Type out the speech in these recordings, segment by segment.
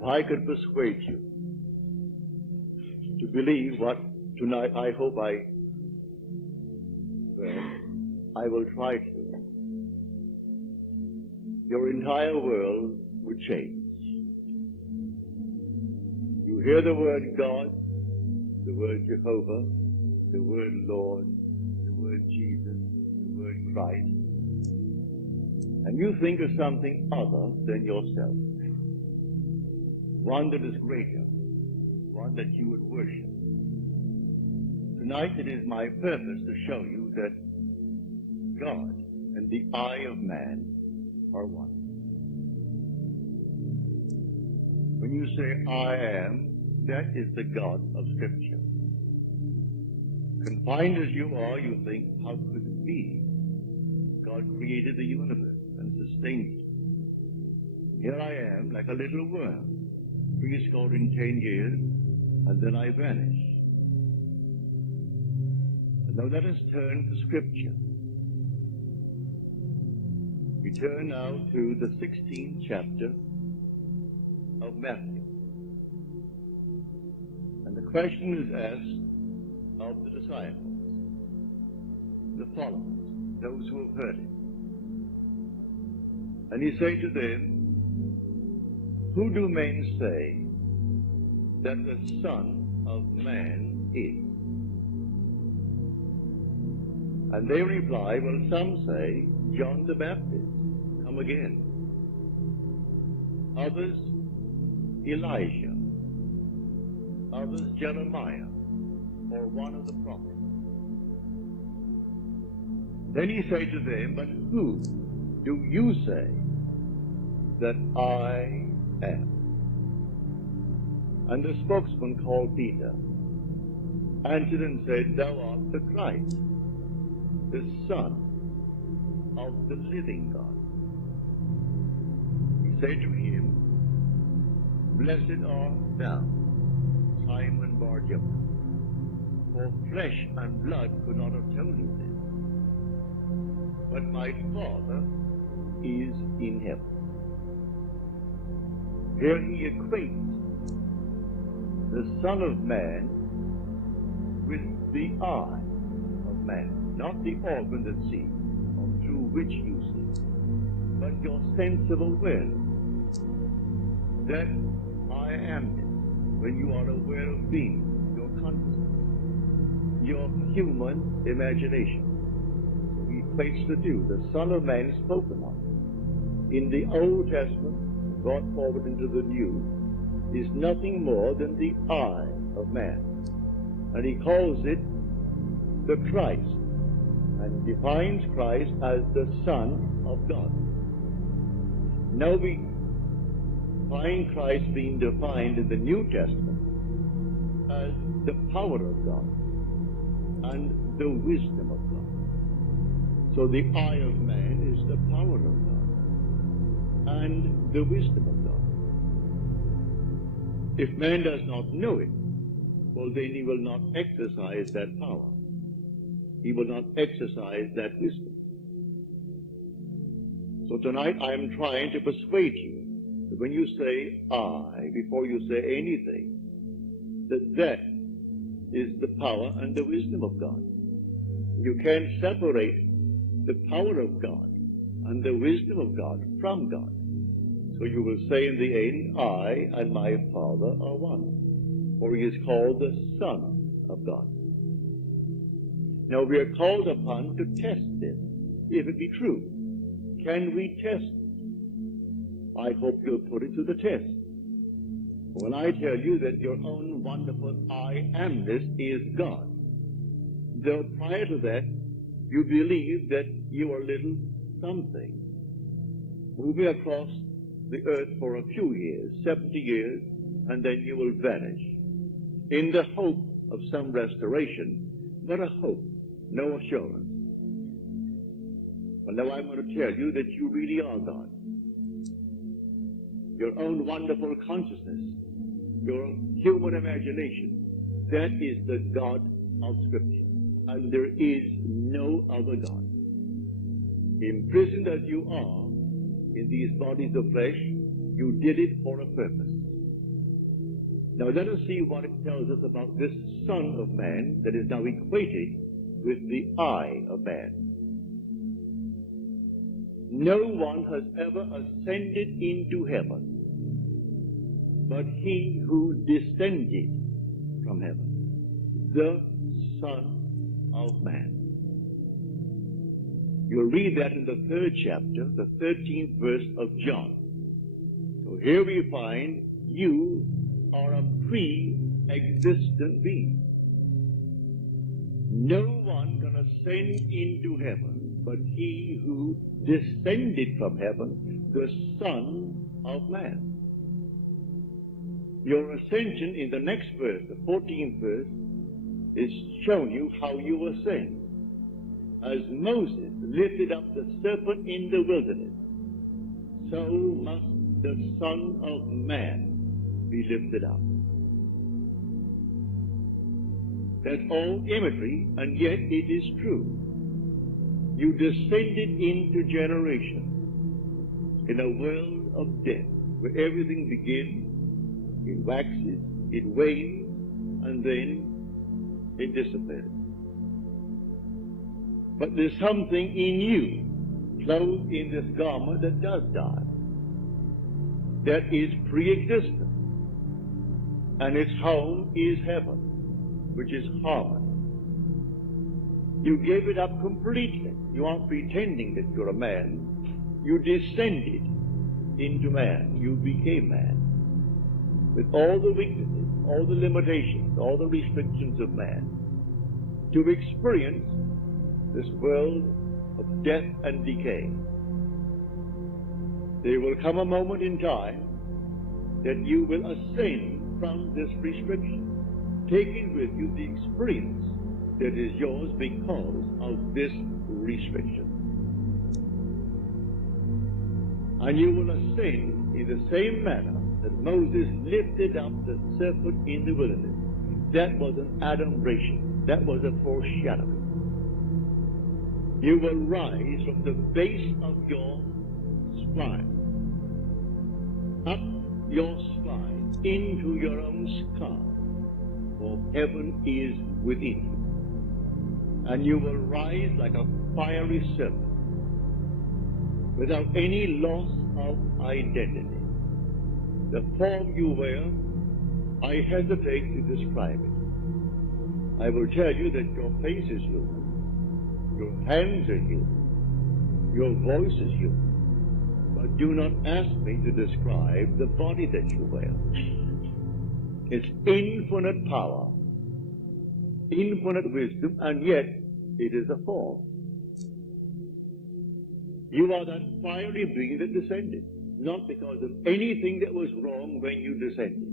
If I could persuade you to believe what tonight I hope I will try to, your entire world would change. You hear the word God, the word Jehovah, the word Lord, the word Jesus, the word Christ, and you think of something other than yourself, one that is greater, one that you would worship. Tonight it is my purpose to show you that God and the eye of man are one. When you say, I am, that is the God of Scripture. Confined as you are, you think, how could it be? God created the universe and sustained it. Here I am, like a little worm, 70 years, and then I vanish. And now let us turn to Scripture. We turn now to the 16th chapter of Matthew. And the question is asked of the disciples, the followers, those who have heard it. And he said to them, who do men say that the Son of Man is? And they reply, well, some say John the Baptist, come again. Others, Elijah. Others, Jeremiah, or one of the prophets. Then he said to them, but who do you say that I am? And the spokesman called Peter answered and said, thou art the Christ, the Son of the living God. He said to him, blessed art thou, Simon Bar-Jonah, for flesh and blood could not have told you this, but my Father is in heaven. Here he equates the Son of Man with the eye of man, not the organ that sees, or through which you see, but your sense of awareness that I am this, when you are aware of being, your consciousness, your human imagination. So he equates the two. The Son of Man spoken of in the Old Testament, brought forward into the New, is nothing more than the eye of man. And he calls it the Christ, and defines Christ as the Son of God. Now we find Christ being defined in the New Testament as the power of God and the wisdom of God. So the eye of man is the power of God and the wisdom of God. If man does not know it, well, then he will not exercise that power. He will not exercise that wisdom. So tonight I am trying to persuade you that when you say I, before you say anything, that is the power and the wisdom of God. You can't separate the power of God and the wisdom of God from God. So you will say in the end, I and my Father are one, for he is called the Son of God. Now we are called upon to test this, if it be true. Can we test it? I hope you'll put it to the test. When I tell you that your own wonderful I amness is God, though prior to that you believe that you are little something, moving across the earth for a few years, 70 years, and then you will vanish, in the hope of some restoration, but a hope, no assurance. Well, now I'm going to tell you that you really are God. Your own wonderful consciousness, your human imagination, that is the God of Scripture. And there is no other God. Imprisoned as you are in these bodies of flesh, you did it for a purpose. Now let us see what it tells us about this Son of Man that is now equated with the I of man. No one has ever ascended into heaven but he who descended from heaven, the Son of Man. You'll read that in the 3rd chapter, the 13th verse of John. So here we find you are a pre-existent being. No one can ascend into heaven but he who descended from heaven, the Son of Man. Your ascension in the next verse, the 14th verse, is showing you how you ascend. As Moses lifted up the serpent in the wilderness, so must the Son of Man be lifted up. That's all imagery, and yet it is true. You descended into generation in a world of death, where everything begins, it waxes, it wanes, and then it disappears. But there's something in you, clothed in this garment, that does die, that is pre-existent, and its home is heaven, which is harmony. You gave it up completely. You aren't pretending that you're a man. You descended into man. You became man. With all the weaknesses, all the limitations, all the restrictions of man, to experience this world of death and decay. There will come a moment in time that you will ascend from this restriction, taking with you the experience that is yours because of this restriction. And you will ascend in the same manner that Moses lifted up the serpent in the wilderness. That was an adumbration. That was a foreshadowing. You will rise from the base of your spine, up your spine, into your own sky, for heaven is within you. And you will rise like a fiery serpent, without any loss of identity. The form you wear, I hesitate to describe it. I will tell you that your face is human, your hands are human, your voice is human, but do not ask me to describe the body that you wear. It's infinite power, infinite wisdom, and yet it is a form. You are that fiery being that descended, not because of anything that was wrong when you descended.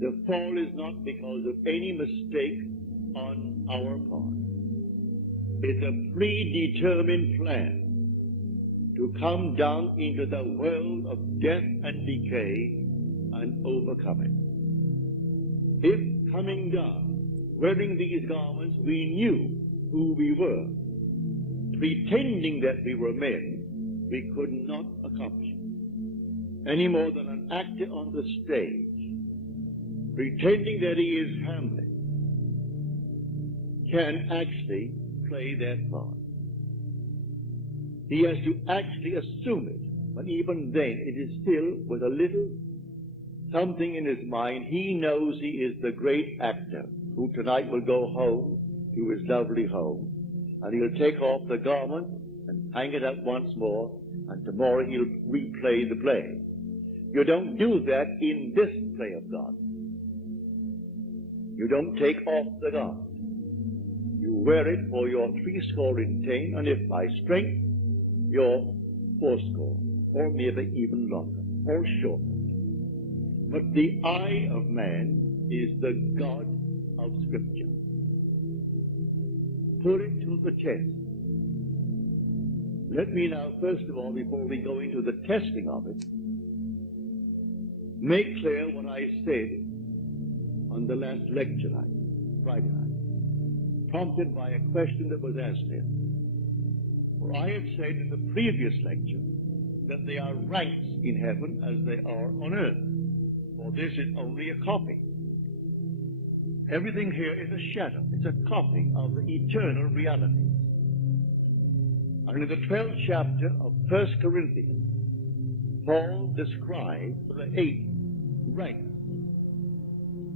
The fall is not because of any mistake on our part. It's a predetermined plan to come down into the world of death and decay and overcome it. If coming down, wearing these garments, we knew who we were, pretending that we were men, we could not accomplish it. Any more than an actor on the stage, pretending that he is Hamlet, can actually play that part. He has to actually assume it, but even then it is still with a little something in his mind. He knows he is the great actor who tonight will go home to his lovely home, and he'll take off the garment and hang it up once more, and tomorrow he'll replay the play. You don't do that in this play of God. You don't take off the garment. You wear it for your 80, and if by strength, your 80, or maybe even longer, or shorter. But the I of man is the God of Scripture. Put it to the test. Let me now, first of all, before we go into the testing of it, make clear what I said on the last lecture night, Friday night, prompted by a question that was asked here. For I have said in the previous lecture that there are ranks in heaven as they are on earth. For this is only a copy. Everything here is a shadow. It's a copy of the eternal reality. And in the 12th chapter of 1 Corinthians, Paul describes the 8 ranks.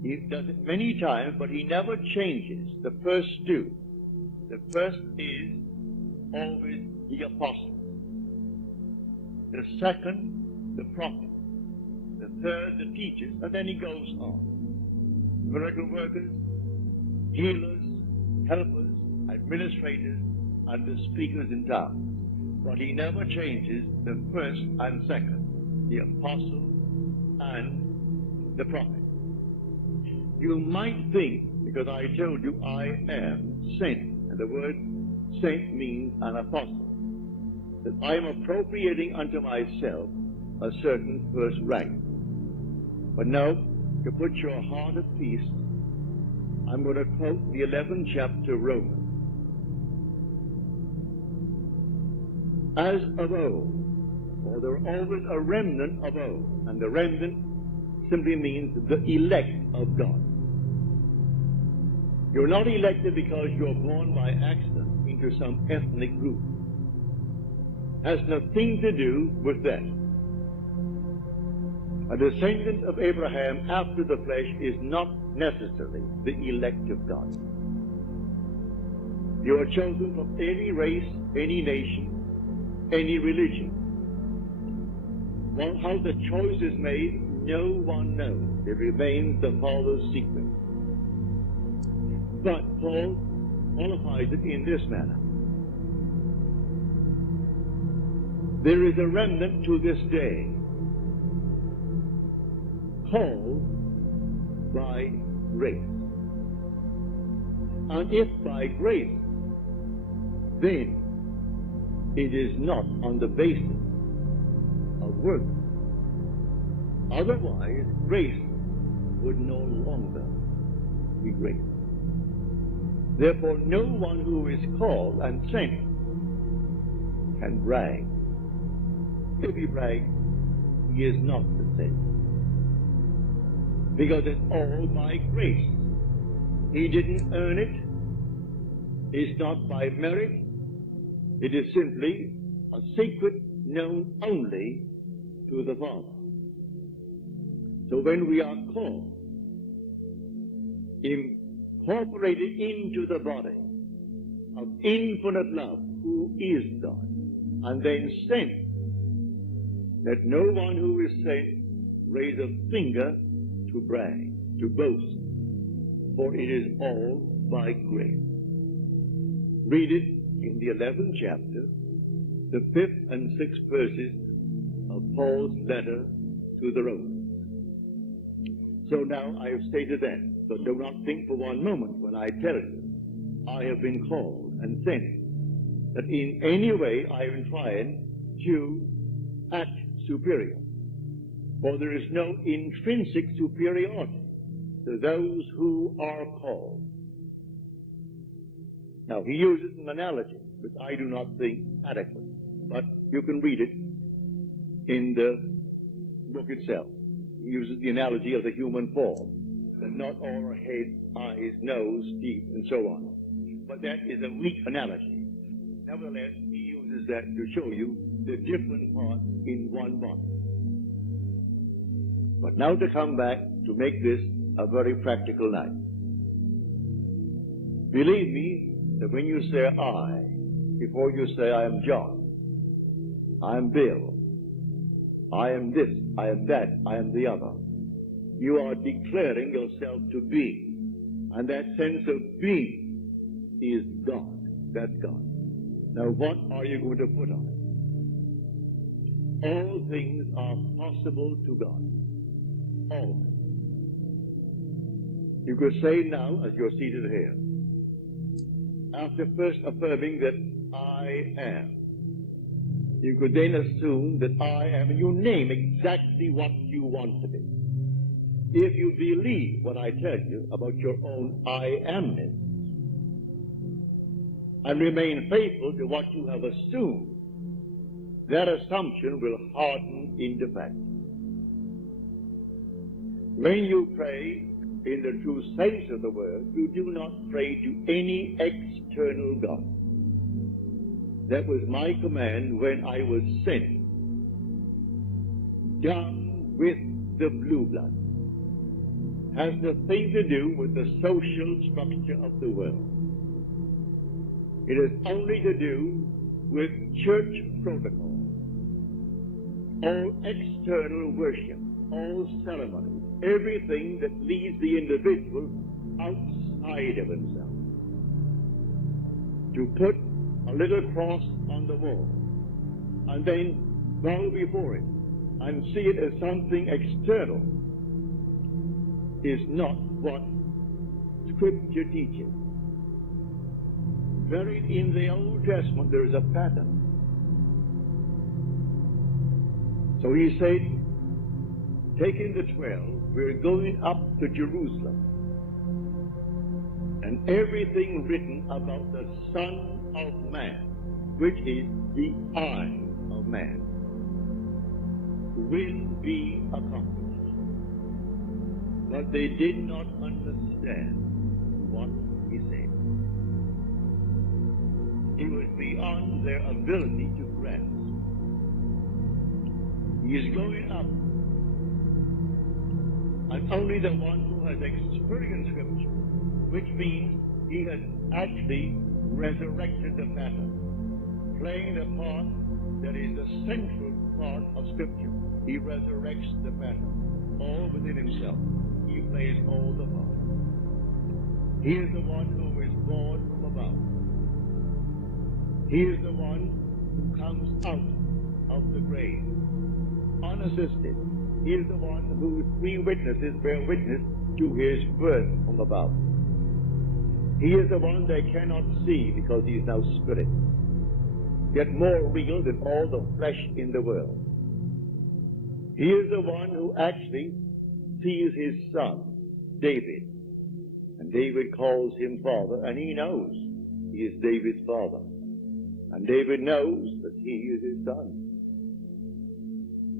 He does it many times, but he never changes the first 2. The first is always the apostle. The second, the prophet. The third, the teachers. And then he goes on. Miracle workers, healers, helpers, administrators, and the speakers in tongues. But he never changes the first and second, the apostle and the prophet. You might think, because I told you I am sent, and the word sent means an apostle, that I am appropriating unto myself a certain first rank. But now, to put your heart at peace, I'm going to quote the 11th chapter of Romans. As of old, or there are always a remnant of old, and the remnant simply means the elect of God. You're not elected because you're born by accident into some ethnic group. Has nothing to do with that. A descendant of Abraham after the flesh is not necessarily the elect of God. You are chosen from any race, any nation, any religion. Well, how the choice is made, no one knows. It remains the Father's secret. But Paul qualifies it in this manner. There is a remnant to this day, called by grace. And if by grace, then it is not on the basis of works. Otherwise, grace would no longer be grace. Therefore, no one who is called and sent can brag. If he brags, he is not the same. Because it's all by grace. He didn't earn it. It's not by merit. It is simply a secret known only to the Father. So when we are called, incorporated into the body of infinite love, who is God, and then sent, let no one who is sent raise a finger to brag, to boast, for it is all by grace. Read it in the 11th chapter, the 5th and 6th verses of Paul's letter to the Romans. So now I have stated that, but do not think for one moment when I tell you I have been called and sent that in any way I am trying to act superior. For there is no intrinsic superiority to those who are called. Now, he uses an analogy, which I do not think adequate, but you can read it in the book itself. He uses the analogy of the human form, that not all are head, eyes, nose, teeth, and so on. But that is a weak analogy. Nevertheless, he uses that to show you the different parts in one body. But now to come back to make this a very practical night. Believe me, that when you say I, before you say I am John, I am Bill, I am this, I am that, I am the other, you are declaring yourself to be. And that sense of being is God. That's God. Now what are you going to put on it? All things are possible to God. All things. You could say now, as you're seated here, after first affirming that I am, you could then assume that I am, and you name exactly what you want to be. If you believe what I tell you about your own I amness, and remain faithful to what you have assumed, that assumption will harden into fact. When you pray, in the true sense of the word, you do not pray to any external God. That was my command when I was sent down with the blue blood. Has nothing to do with the social structure of the world. It has only to do with church protocol. All external worship, all ceremonies, everything that leaves the individual outside of himself. To put a little cross on the wall and then bow before it and see it as something external is not what Scripture teaches. Buried in the Old Testament there is a pattern. So he said, taking the 12, we're going up to Jerusalem. And everything written about the Son of Man, which is the eye of man, will be accomplished. But they did not understand what he said. It was beyond their ability to grasp. He is going up, and only the one who has experienced Scripture, which means he has actually resurrected the pattern, playing the part that is the central part of Scripture. He resurrects the pattern, all within himself. He plays all the parts. He is the one who is born from above. He is the one who comes out of the grave, unassisted. He is the one whose 3 witnesses bear witness to his birth from above. He is the one they cannot see because he is now spirit, yet more real than all the flesh in the world. He is the one who actually sees his son, David, and David calls him father, and he knows he is David's father, and David knows that he is his son.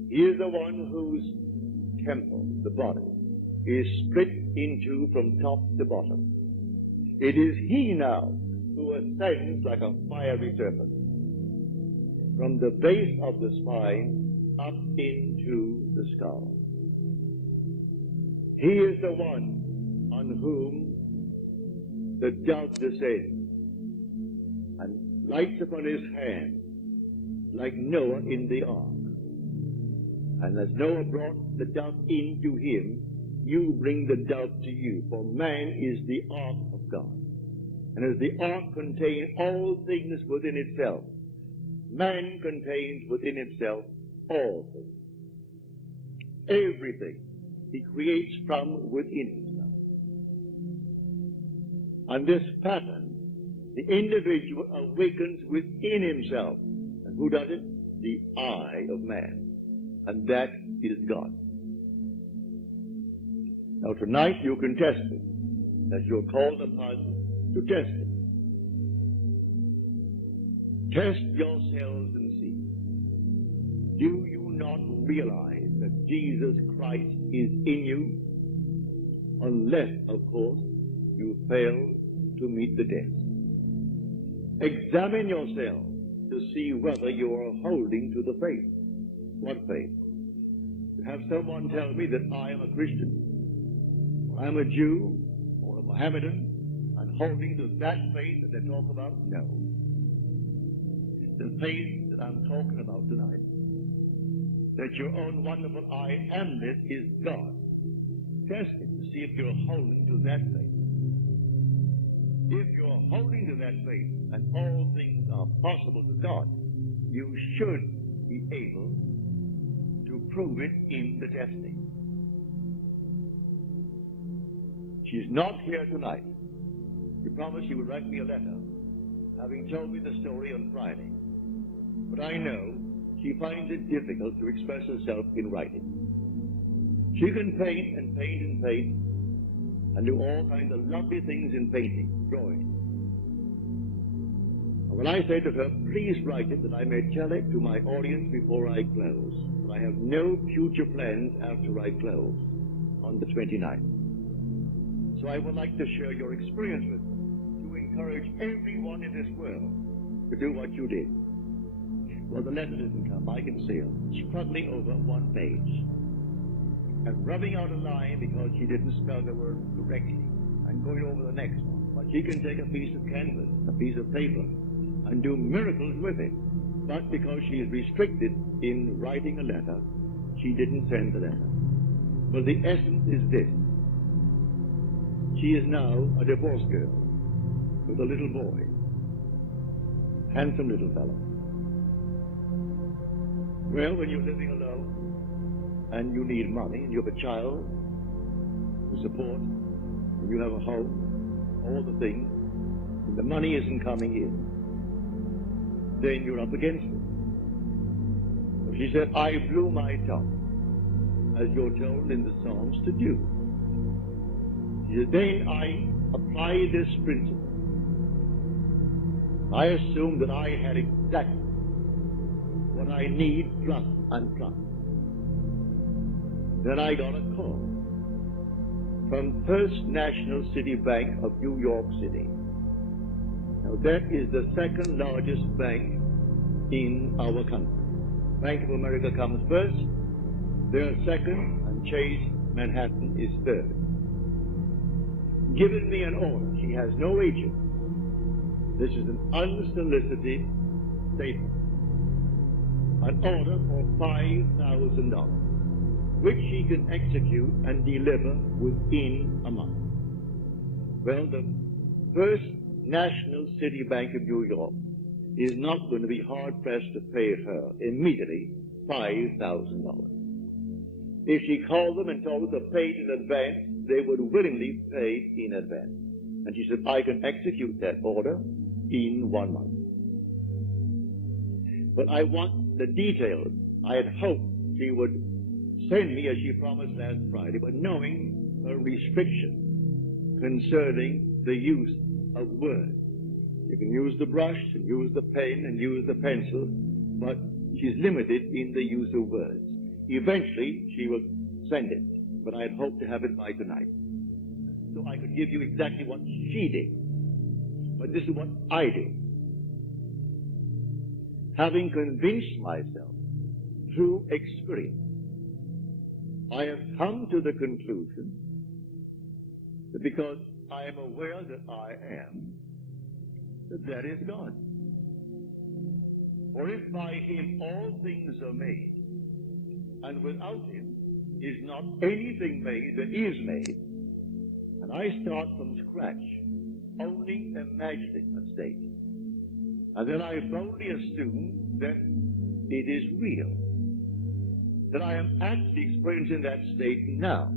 He is the one whose temple, the body, is split into from top to bottom. It is he now who ascends like a fiery serpent from the base of the spine up into the skull. He is the one on whom the dove descends and lights upon his hand like Noah in the ark. And as Noah brought the dove into him, you bring the dove to you, for man is the ark of God. And as the ark contains all things within itself, man contains within himself all things. Everything he creates from within himself. And this pattern, the individual awakens within himself. And who does it? The eye of man. And that is God. Now tonight you can test it, as you're called upon to test it. Test yourselves and see. Do you not realize that Jesus Christ is in you? Unless, of course, you fail to meet the test. Examine yourself to see whether you are holding to the faith. What faith? To have someone tell me that I am a Christian, or I'm a Jew, or a Mohammedan, and holding to that faith that they talk about? No. The faith that I'm talking about tonight, that your own wonderful I amness is God. Test it to see if you're holding to that faith. If you're holding to that faith, and all things are possible to God, you should be able to prove it in the testing. She's not here tonight. She promised she would write me a letter, having told me the story on Friday. But I know she finds it difficult to express herself in writing. She can paint and paint and paint, and do all kinds of lovely things in painting, drawing. And when I say to her, please write it that I may tell it to my audience before I close. But I have no future plans after I close on the 29th. So I would like to share your experience with them, to encourage everyone in this world to do what you did. Well, the letter didn't come, I can see her, struggling over one page and rubbing out a line because she didn't spell the word correctly and going over the next one. But she can take a piece of canvas, a piece of paper, and do miracles with it. But because she is restricted in writing a letter, she didn't send the letter. Well, the essence is this. She is now a divorced girl with a little boy. Handsome little fellow. Well, when you're living alone and you need money and you have a child to support and you have a home, all the things, and the money isn't coming in, then you're up against it. So she said, I blew my top, as you're told in the Psalms to do. She said, then I applied this principle. I assumed that I had exactly what I need, plus and plus. Then I got a call from First National City Bank of New York City. Now that is the second largest bank in our country. Bank of America comes first, they're second, and Chase Manhattan is third. Given me an order. She has no agent. This is an unsolicited statement. An order for $5,000, which she can execute and deliver within a month. Well, the First National City Bank of New York is not going to be hard-pressed to pay her immediately $5,000. If she called them and told them to pay it in advance, they would willingly pay in advance. And she said, I can execute that order in 1 month. But I want the details. I had hoped she would send me, as she promised last Friday, but knowing her restriction concerning the use of words. You can use the brush and use the pen and use the pencil, but she's limited in the use of words. Eventually, she will send it, but I had hoped to have it by tonight, so I could give you exactly what she did. But this is what I did. Having convinced myself through experience, I have come to the conclusion that because I am aware that I am, that is God. For if by him all things are made, and without him is not anything made that is made, and I start from scratch, only imagining a state, and then I boldly assume that it is real, that I am actually experiencing that state now.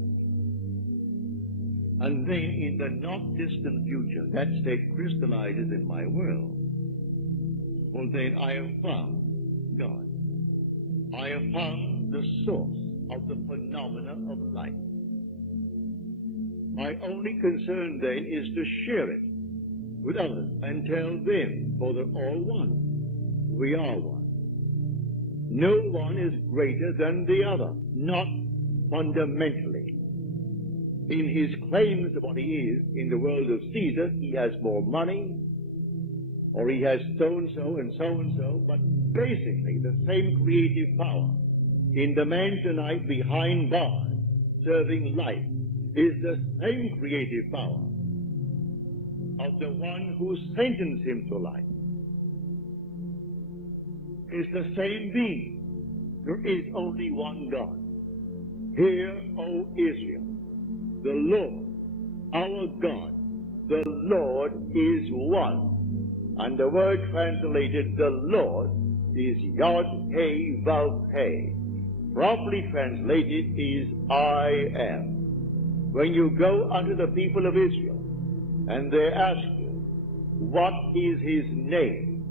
And then in the not distant future, that state crystallizes in my world. Well, then I have found God. I have found the source of the phenomena of life. My only concern then is to share it with others and tell them, for they're all one. We are one. No one is greater than the other, not fundamentally. In his claims of what he is in the world of Caesar, he has more money, or he has so-and-so and so-and-so, but basically the same creative power in the man tonight behind bars serving life is the same creative power of the one who sentenced him to life. It's the same being. There is only one God. Hear, O Israel, the Lord, our God, the Lord is one. And the word translated, the Lord, is Yod-He-Vav-He. Properly translated is I am. When you go unto the people of Israel, and they ask you, what is his name?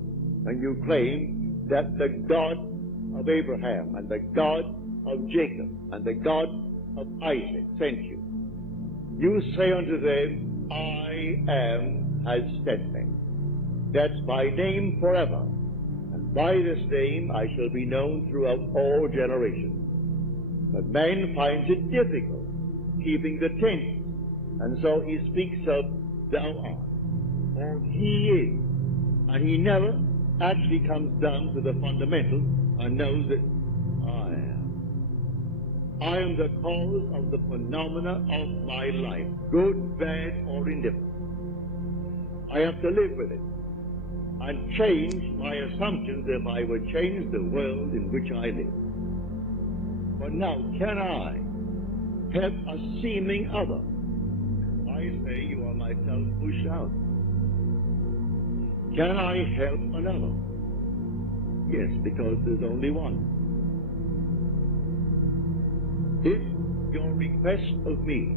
And you claim that the God of Abraham, and the God of Jacob, and the God of Isaac sent you. You say unto them, I am has sent me. That's my name forever. And by this name I shall be known throughout all generations. But man finds it difficult keeping the tense And so he speaks of thou art, or he is. And he never actually comes down to the fundamental and knows that I am. I am the cause of the phenomena of my life, good, bad, or indifferent. I have to live with it and change my assumptions if I would change the world in which I live. But now, can I help a seeming other? I say you are myself pushed out. Can I help another? Yes, because there's only one. If your request of me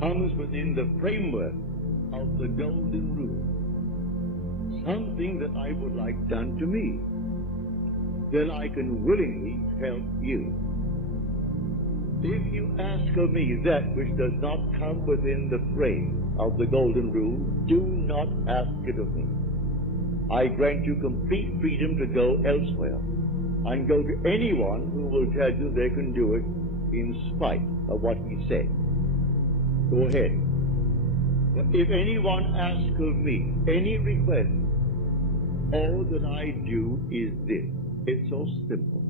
comes within the framework of the golden rule, something that I would like done to me, then I can willingly help you. If you ask of me that which does not come within the frame of the golden rule, do not ask it of me. I grant you complete freedom to go elsewhere and go to anyone who will tell you they can do it in spite of what he said. Go ahead. But if anyone asks of me any request, all that I do is this. It's so simple.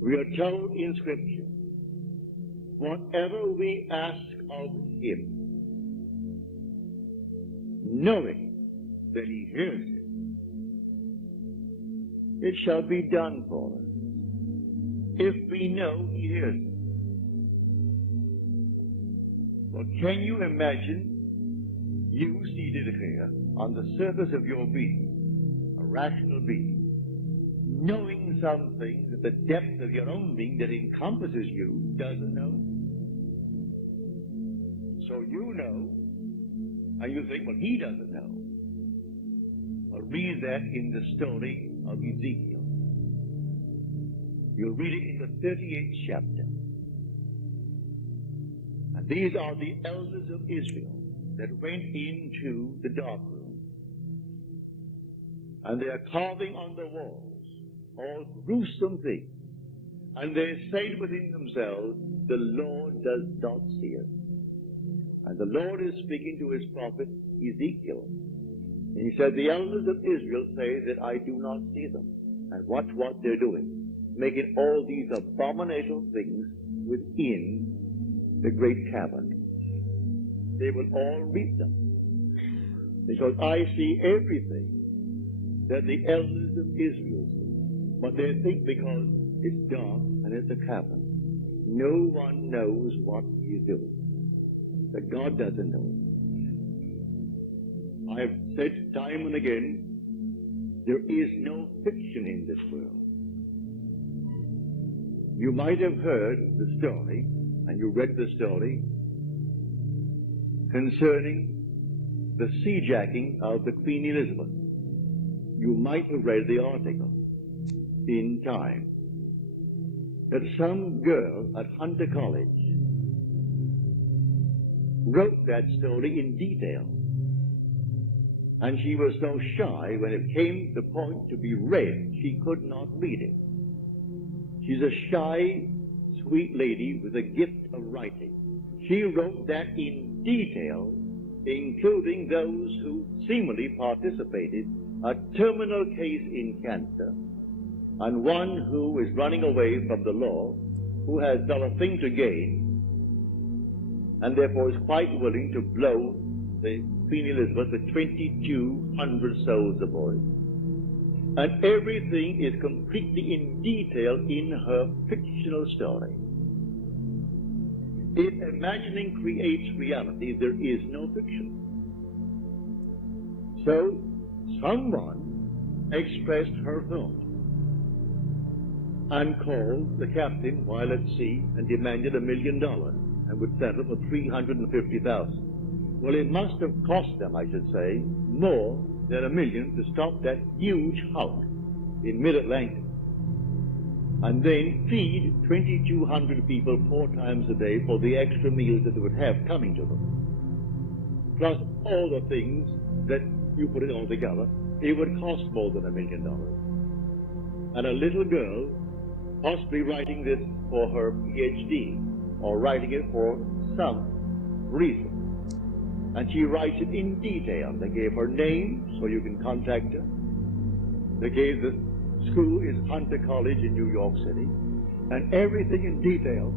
We are told in Scripture, whatever we ask of him, knowing that he hears it, it shall be done for us. If we know he hears it. Well, can you imagine you seated here on the surface of your being, a rational being, knowing some things at the depth of your own being that encompasses you doesn't know? So you know, and you think, well, he doesn't know. Well, read that in the story of Ezekiel. You'll read it in the 38th chapter. And these are the elders of Israel that went into the dark room. And they are carving on the walls all gruesome things. And they say within themselves, the Lord does not see us. And the Lord is speaking to his prophet Ezekiel. And he said, the elders of Israel say that I do not see them. And watch what they're doing, making all these abominable things within the great cavern. They will all reap them. Because I see everything that the elders of Israel see. But they think because it's dark and it's a cavern, no one knows what he is doing. That God doesn't know. I have said time and again, there is no fiction in this world. You might have heard the story, and you read the story, concerning the sea-jacking of the Queen Elizabeth. You might have read the article in Time that some girl at Hunter College wrote that story in detail. And she was so shy when it came the point to be read, she could not read it. She's a shy, sweet lady with a gift of writing. She wrote that in detail, including those who seemingly participated, a terminal case in cancer, and one who is running away from the law, who has not a thing to gain, and therefore is quite willing to blow the Queen Elizabeth with 2,200 souls aboard. And everything is completely in detail in her fictional story. If imagining creates reality, there is no fiction. So, someone expressed her thought and called the captain while at sea and demanded $1 million and would settle for $350,000. Well, it must have cost them, I should say, more than $1 million to stop that huge hulk in mid-Atlantic and then feed 2,200 people 4 times a day for the extra meals that they would have coming to them. Plus all the things that you put it all together, it would cost more than $1 million. And a little girl, possibly writing this for her PhD, or writing it for some reason. And she writes it in detail. They gave her name so you can contact her. They gave the school is Hunter College in New York City. And everything in detail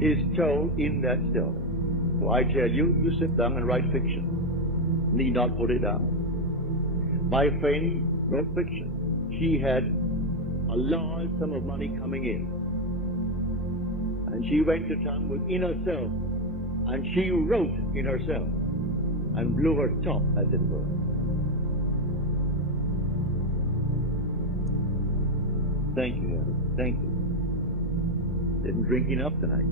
is told in that story. So I tell you, you sit down and write fiction. Need not put it down. My friend wrote fiction. She had a large sum of money coming in. And she went to town within herself. And she wrote in herself. And blew her top, as it were. Thank you, Harry. Thank you. Didn't drink enough tonight.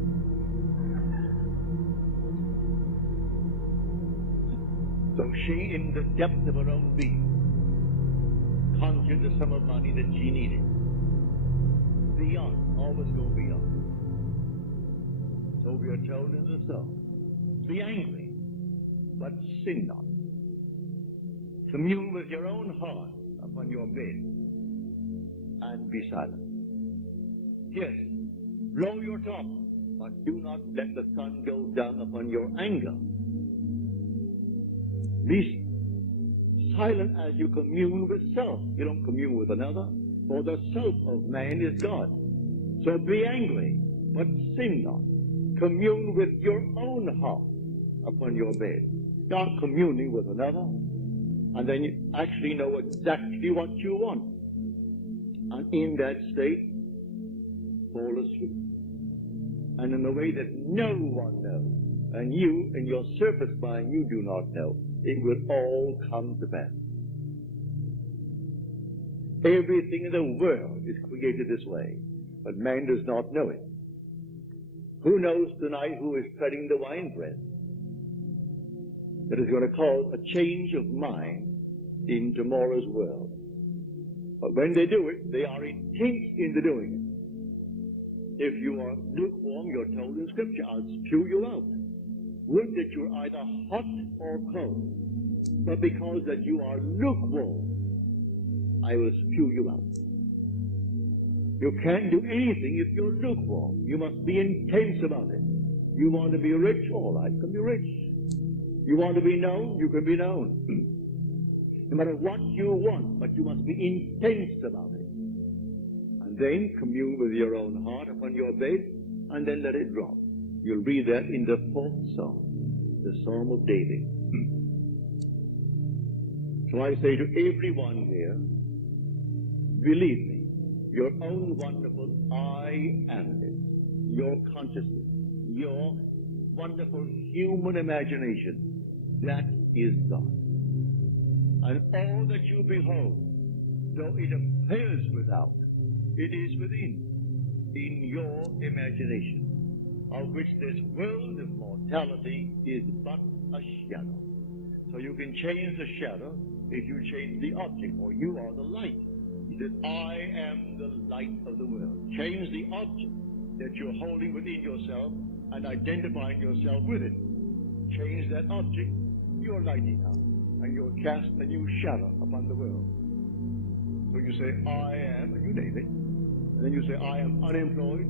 So she, in the depth of her own being, conjured the sum of money that she needed. Beyond, always go beyond. So we are told in the psalm, be angry, but sin not. Commune with your own heart upon your bed, and be silent. Yes, blow your top, but do not let the sun go down upon your anger. Be silent as you commune with self. You don't commune with another, for the self of man is God. So be angry, but sin not. Commune with your own heart upon your bed. Not communing with another, and then you actually know exactly what you want. And in that state, fall asleep. And in a way that no one knows, and you and your surface mind, you do not know, it will all come to pass. Everything in the world is created this way, but man does not know it. Who knows tonight who is treading the winepress that is going to cause a change of mind in tomorrow's world? But when they do it, they are intent into doing it. If you are lukewarm, you're told in Scripture, I'll spew you out. Would that you're either hot or cold. But because that you are lukewarm, I will spew you out. You can't do anything if you're lukewarm. You must be intense about it. You want to be rich? All right, you can be rich. You want to be known? You can be known. No matter what you want, but you must be intense about it. And then commune with your own heart upon your bed, and then let it drop. You'll read that in the 4th Psalm, the Psalm of David. So I say to everyone here, believe me, your own wonderful I amness, your consciousness, your wonderful human imagination, that is God. And all that you behold, though it appears without, it is within, in your imagination, of which this world of mortality is but a shadow. So you can change the shadow if you change the object, for you are the light. He says, I am the light of the world. Change the object that you're holding within yourself and identifying yourself with it. Change that object, you're lighting up, and you'll cast a new shadow upon the world. So you say, I am, and you name it. And then you say, I am unemployed.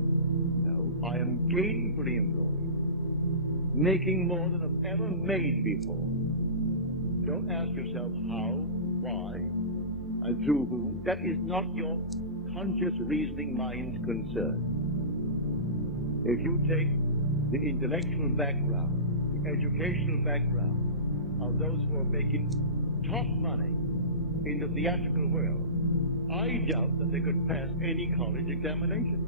No, I am gainfully employed, making more than I've ever made before. Don't ask yourself how, why, and through whom. That is not your conscious reasoning mind's concern. If you take the intellectual background, the educational background of those who are making top money in the theatrical world, I doubt that they could pass any college examination.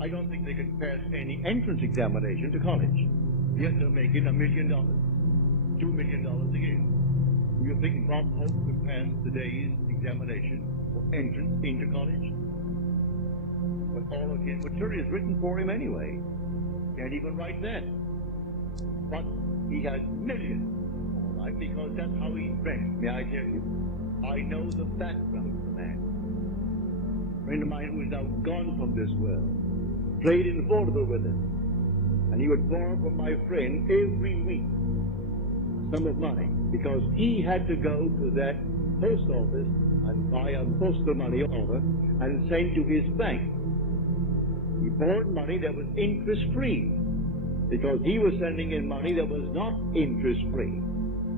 I don't think they could pass any entrance examination to college. Yet they're making $1 million, $2 million a year. Do you think Bob Hope could pass today's examination for entrance into college? But all of his material is written for him anyway. Can't even write that. But he has millions, all right, because that's how he drank. May I tell you? I know the background of the man. A friend of mine who is now gone from this world played in vaudeville with him, and he would borrow from my friend every week a sum of money because he had to go to that post office and buy a postal money order and send to his bank. He borrowed money that was interest-free, because he was sending in money that was not interest-free.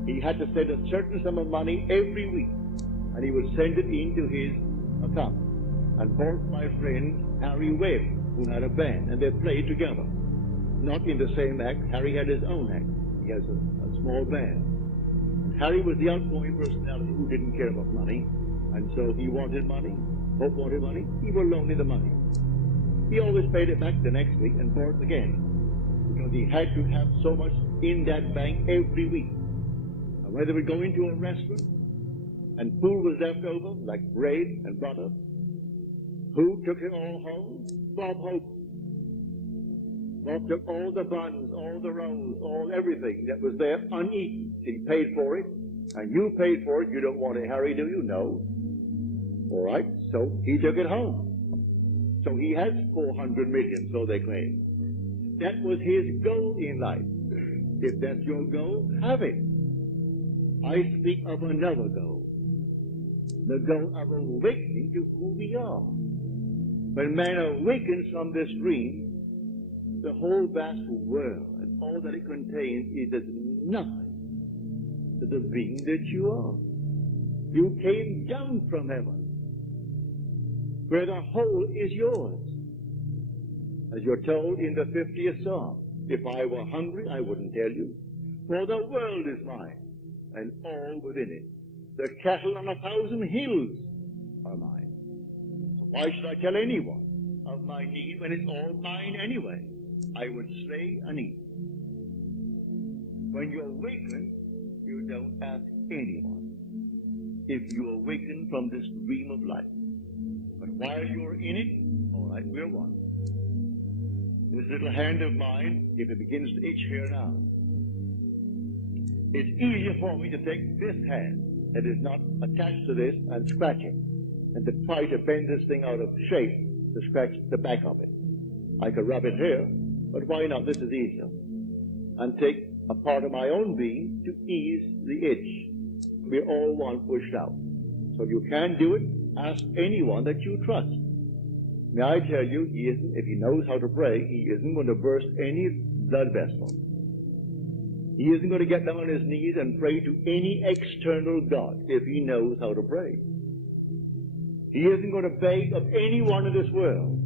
He had to send a certain sum of money every week, and he would send it into his account. And both my friend Harry Webb, who had a band, and they played together. Not in the same act. Harry had his own act. He has a small band. And Harry was the outgoing personality who didn't care about money, and so he wanted money. Both wanted money. He will loan me the money. He always paid it back the next week and borrowed again, because he had to have so much in that bank every week. And whether we go into a restaurant and food was left over, like bread and butter, who took it all home? Bob Hope. Bob took all the buns, all the rolls, all everything that was there uneaten. He paid for it, and you paid for it. You don't want it, Harry, do you? No. All right, so he took it home. So he has 400 million, so they claim. That was his goal in life. If that's your goal, have it. I speak of another goal. The goal of awakening to who we are. When man awakens from this dream, the whole vast world and all that it contains is as nothing to the being that you are. You came down from heaven, where the whole is yours. As you're told in the 50th Psalm, if I were hungry, I wouldn't tell you, for the world is mine, and all within it. The cattle on 1,000 hills are mine. So why should I tell anyone of my need when it's all mine anyway? I would slay and eat. When you awaken, you don't ask anyone if you awaken from this dream of life. But while you're in it, all right, we're one. This little hand of mine, if it begins to itch here now, it's easier for me to take this hand that is not attached to this and scratch it, and to try to bend this thing out of shape to scratch the back of it. I could rub it here, but why not? This is easier. And take a part of my own being to ease the itch. We're all one pushed out. So you can do it. Ask anyone that you trust. May I tell you, he isn't, if he knows how to pray, he isn't going to burst any blood vessel. He isn't going to get down on his knees and pray to any external God if he knows how to pray. He isn't going to beg of anyone in this world.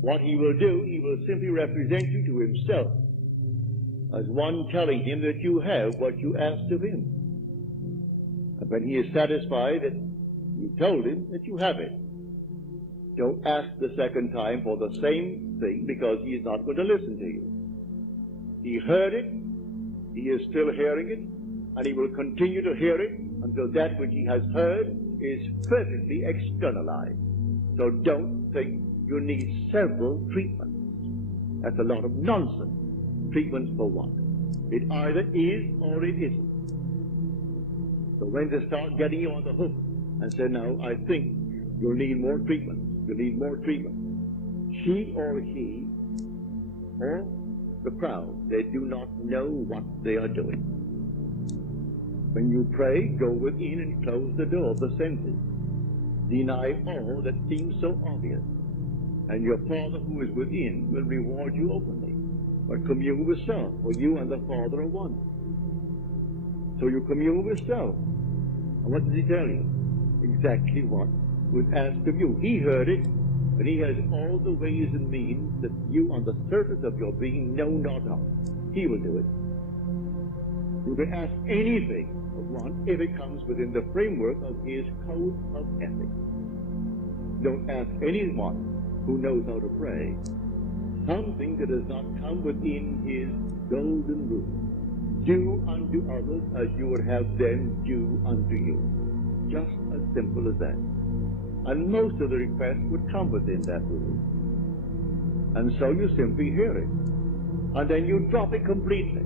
What he will do, he will simply represent you to himself as one telling him that you have what you asked of him. And when he is satisfied that you told him that you have it, don't ask the second time for the same thing, because he is not going to listen to you. He heard it, he is still hearing it, and he will continue to hear it until that which he has heard is perfectly externalized. So don't think you need several treatments. That's a lot of nonsense. Treatments for what? It either is or it isn't. So when they start getting you on the hook and say, no, I think you'll need more treatment, you'll need more treatment, she or he or the crowd, they do not know what they are doing. When you pray, go within and close the door of the senses. Deny all that seems so obvious, and your Father who is within will reward you openly. But commune with self, for you and the Father are one. So you commune with self. And what does he tell you? Exactly what was asked of you. He heard it, and he has all the ways and means that you on the surface of your being know not of. He will do it. You can ask anything of one if it comes within the framework of his code of ethics. Don't ask anyone who knows how to pray something that does not come within his golden rule. Do unto others as you would have them do unto you. Just as simple as that. And most of the requests would come within that rule. And so you simply hear it. And then you drop it completely.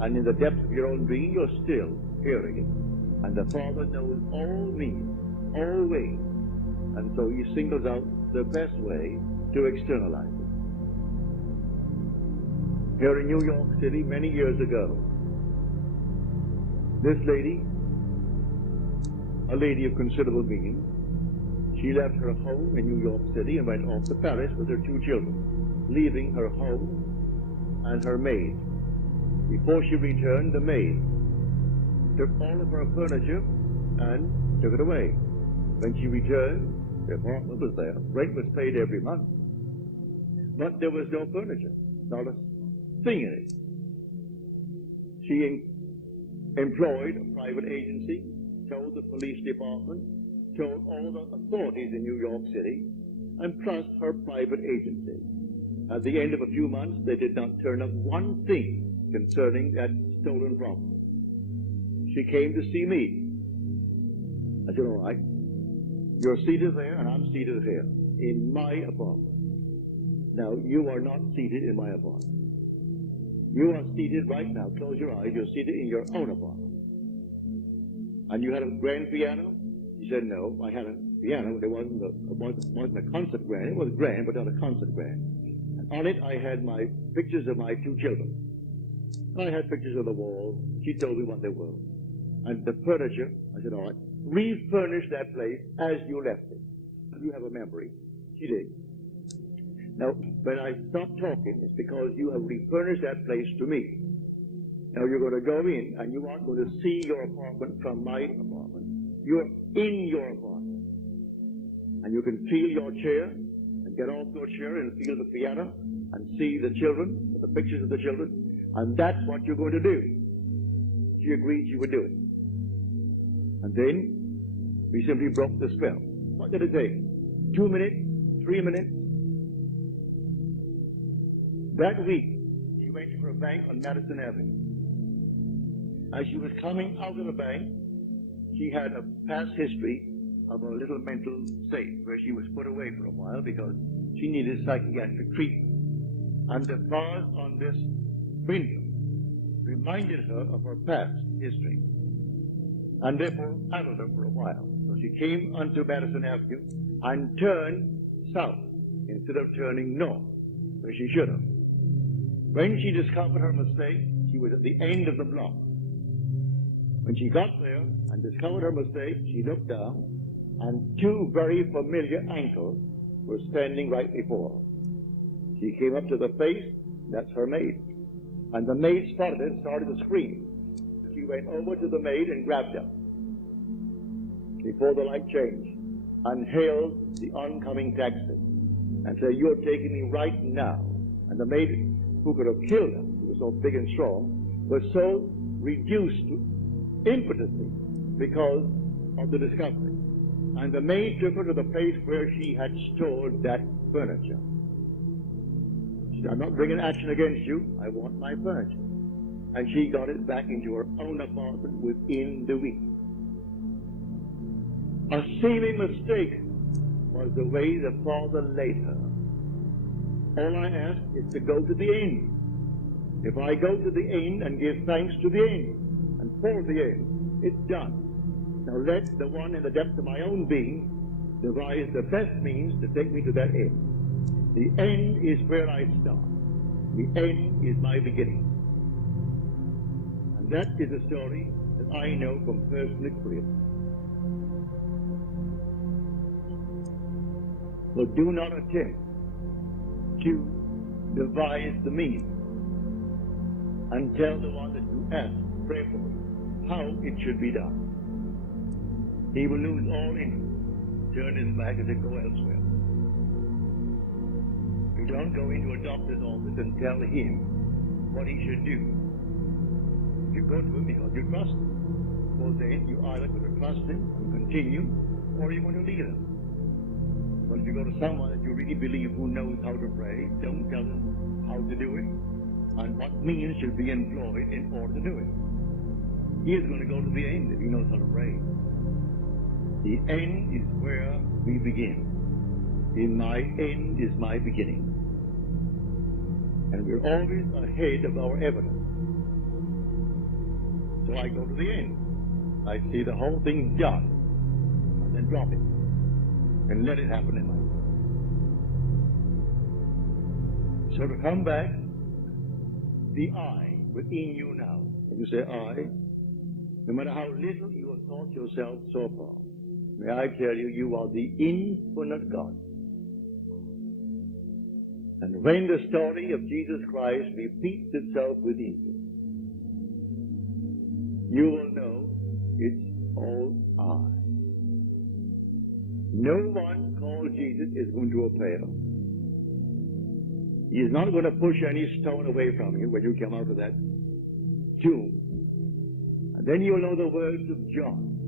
And in the depths of your own being, you're still hearing it. And the Father knows all means, all ways. And so he singles out the best way to externalize it. Here in New York City, many years ago, this lady, a lady of considerable means, she She left her home in New York City and went off to Paris with her 2 children, leaving her home and her maid. Before she returned, the maid took all of her furniture and took it away. When she returned, the apartment was there. Rent was paid every month. But there was no furniture, not a thing in it. She employed a private agency, told the police department, told all the authorities in New York City, and plus her private agency. At the end of a few months, they did not turn up one thing concerning that stolen property. She came to see me. I said, all right, you're seated there and I'm seated here in my apartment. Now, you are not seated in my apartment. You are seated right now. Close your eyes. You're seated in your own apartment. And you had a grand piano? He said, no, I had a piano. It wasn't a concert grand. It was grand, but not a concert grand. And on it, I had my pictures of my 2 children. I had pictures on the wall. She told me what they were. And the furniture, I said, all right, refurnish that place as you left it. You have a memory. She did. Now, when I stop talking, it's because you have refurnished that place to me. Now, you're going to go in, and you aren't going to see your apartment from my apartment. You're in your apartment. And you can feel your chair, and get off your chair and feel the piano, and see the children, the pictures of the children, and that's what you're going to do. She agreed she would do it. And then, we simply broke the spell. What did it take? 2 minutes? 3 minutes? That week, she went to her bank on Madison Avenue. As she was coming out of the bank, she had a past history of a little mental state where she was put away for a while because she needed psychiatric treatment. And the bars on this window reminded her of her past history and therefore addled her for a while. So she came onto Madison Avenue and turned south instead of turning north, where she should have. When she discovered her mistake, she was at the end of the block. When she got there and discovered her mistake, she looked down, and 2 very familiar ankles were standing right before her. She came up to the face, that's her maid. And the maid spotted it and started to scream. She went over to the maid and grabbed her before the light changed and hailed the oncoming taxi and said, you're taking me right now. And the maid, who could have killed her, she was so big and strong, was so reduced to impotency because of the discovery. And the maid took her to the place where she had stored that furniture. She said, I'm not bringing action against you. I want my furniture. And she got it back into her own apartment within the week. A seeming mistake was the way the Father laid her. All I ask is to go to the end. If I go to the end and give thanks to the end, and for the end, it's done. Now let the one in the depths of my own being devise the best means to take me to that end. The end is where I start. The end is my beginning. And that is a story that I know from personal experience. So do not attempt to devise the means and tell the one that you ask prayerfully how it should be done. He will lose all interest, turn his back and go elsewhere. You don't go into a doctor's office and tell him what he should do. You go to him because you trust him. Well then, you either going to trust him and continue, or you're going to leave him. But if you go to someone that you really believe who knows how to pray, don't tell him how to do it and what means should be employed in order to do it. He is going to go to the end if he knows how to pray. The end is where we begin. In my end is my beginning. And we're always ahead of our evidence. So I go to the end. I see the whole thing done, and then drop it, and let it happen in my world. So to come back, the I within you now. When you say I, no matter how little you have taught yourself so far, May I tell you, you are the infinite God. And when the story of Jesus Christ repeats itself within you, you will know it's all I. No one called Jesus is going to fail. He is not going to push any stone away from you when you come out of that tomb. And then you'll know the words of John.